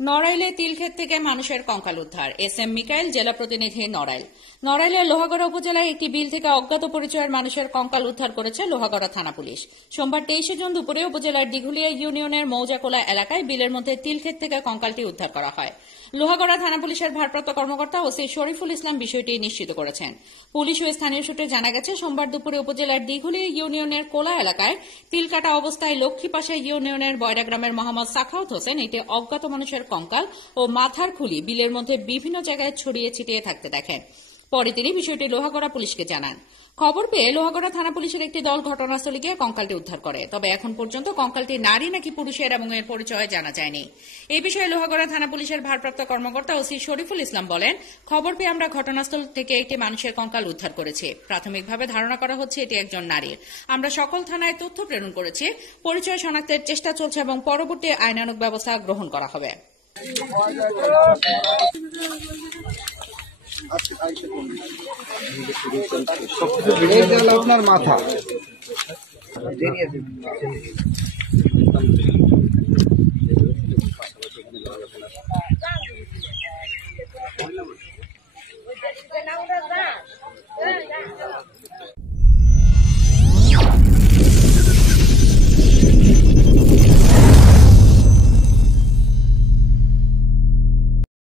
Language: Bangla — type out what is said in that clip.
নড়াইলে তিলক্ষেত থেকে মানুষের কঙ্কাল উদ্ধার। এস এম মিকাইল, জেলা প্রতিনিধি, নড়াইল। নড়াইলের লোহাগড়া উপজেলায় একটি বিল থেকে অজ্ঞাত পরিচয়ের মানুষের কঙ্কাল উদ্ধার করেছে লোহাগড়া থানা পুলিশ। সোমবার 23 জুন দুপুরে উপজেলার দিঘুলিয়া ইউনিয়নের মৌজাকোলা এলাকায় বিলের মধ্যে তিলক্ষেত থেকে কঙ্কালটি উদ্ধার করা হয়। লোহাগড়া থানা পুলিশের ভারপ্রাপ্ত কর্মকর্তা ওসি শরীফুল ইসলাম বিষয়টি নিশ্চিত করেছেন। পুলিশ ও স্থানীয় সূত্রে জানা গেছে, সোমবার দুপুরে উপজেলার দিঘুলিয়া ইউনিয়নের কোলা এলাকায় তিল কাটা অবস্থায় লক্ষ্মীপাশা ইউনিয়নের বয়রা গ্রামের মোহাম্মদ সাখাওয়াত হোসেন একটি অজ্ঞাত মানুষের কঙ্কাল ও মাথার খুলি বিলের মধ্যে বিভিন্ন জায়গায় ছড়িয়ে ছিটিয়ে থাকতে দেখেন। পরে তিনি বিষয়টি লোহাগড়া পুলিশকে জানান। খবর পেয়ে লোহাগড়া থানা পুলিশের একটি দল ঘটনাস্থলে গিয়ে কঙ্কালটি উদ্ধার করে। তবে এখন পর্যন্ত কঙ্কালটি নারী নাকি পুরুষের এবং এর পরিচয় জানা যায়নি। এই বিষয়ে লোহাগড়া থানা পুলিশের ভারপ্রাপ্ত কর্মকর্তা ওসি শরীফুল ইসলাম বলেন, খবর পেয়ে আমরা ঘটনাস্থল থেকে একটি মানুষের কঙ্কাল উদ্ধার করেছি। প্রাথমিকভাবে ধারণা করা হচ্ছে এটি একজন নারীর। আমরা সকল থানায় তথ্য প্রেরণ করেছি। পরিচয় শনাক্তের চেষ্টা চলছে এবং পরবর্তী আইনানুগ ব্যবস্থা গ্রহণ করা হবে। আপনার মাথা